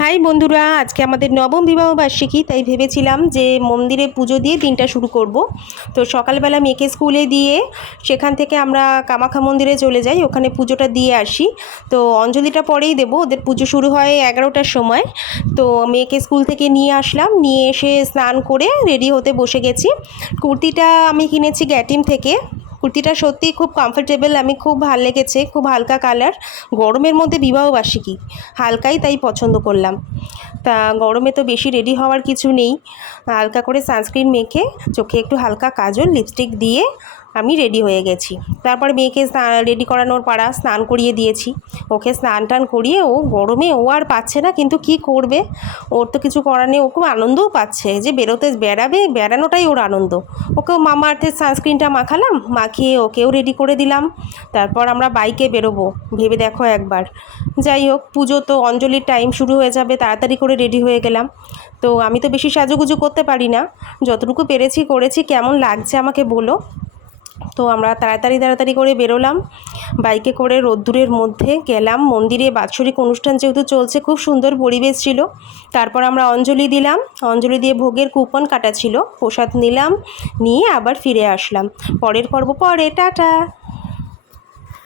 High বন্ধুরা, আজকে আমাদের নবম বিবাহবার্ষিকী, তাই ভেবেছিলাম যে মন্দিরে পুজো দিয়ে দিনটা শুরু করব। তো সকালবেলা মেয়েকে স্কুলে দিয়ে সেখান থেকে আমরা কামাখ্যা মন্দিরে চলে যাই, ওখানে পুজোটা দিয়ে আসি। তো অঞ্জলিটা পরেই দেবো, ওদের পুজো শুরু হয় 11টার সময়। তো মেয়েকে স্কুল থেকে নিয়ে আসলাম, নিয়ে এসে স্নান করে রেডি হতে বসে গেছি। কুর্তিটা আমি কিনেছি গ্যাটিম থেকে। কুর্তিটা সত্যি খুব কমফোর্টেবল, আমি খুব ভালো লেগেছে, খুব হালকা কালার। গরমের মধ্যে বিবাহবার্ষিকী, হালকাই তাই পছন্দ করলাম। তা গরমে তো বেশি রেডি হওয়ার কিছু নেই, হালকা করে সানস্ক্রিন মেখে চোখে একটু হালকা কাজল লিপস্টিক দিয়ে আমি রেডি হয়ে গেছি। তারপর মেয়েকে রেডি করানোর পাড়া, স্নান করিয়ে দিয়েছি। ওকে স্নান টান করিয়ে, ও গরমে ও আর পাচ্ছে না, কিন্তু কি করবে, ওর তো কিছু করার নেই। ও খুব আনন্দও পাচ্ছে যে বেড়াবে, বেড়ানোটাই ওর আনন্দ। ওকেও মামা আর্থের সানস্ক্রিনটা মাখালাম, মাখিয়ে ওকেও রেডি করে দিলাম। তারপর আমরা বাইকে বেরোবো, ভেবে দেখো একবার। যাই হোক, পুজো তো অঞ্জলির টাইম শুরু হয়ে যাবে, তাড়াতাড়ি করে রেডি হয়ে গেলাম। তো আমি তো বেশি সাজুগুজু করতে পারি না, যতটুকু পেরেছি করেছি। কেমন লাগছে আমাকে বলো। তো আমরা তাড়াতাড়ি করে বেরোলাম, বাইকে করে রোদ্দুরের মধ্যে গেলাম মন্দিরে। বাৎসরিক অনুষ্ঠান যেহেতু চলছে, খুব সুন্দর পরিবেশ ছিল। তারপর আমরা অঞ্জলি দিলাম, অঞ্জলি দিয়ে ভোগের কুপন কাটা ছিল, প্রসাদ নিলাম, নিয়ে আবার ফিরে আসলাম। পরের পর্ব পরে, টাটা।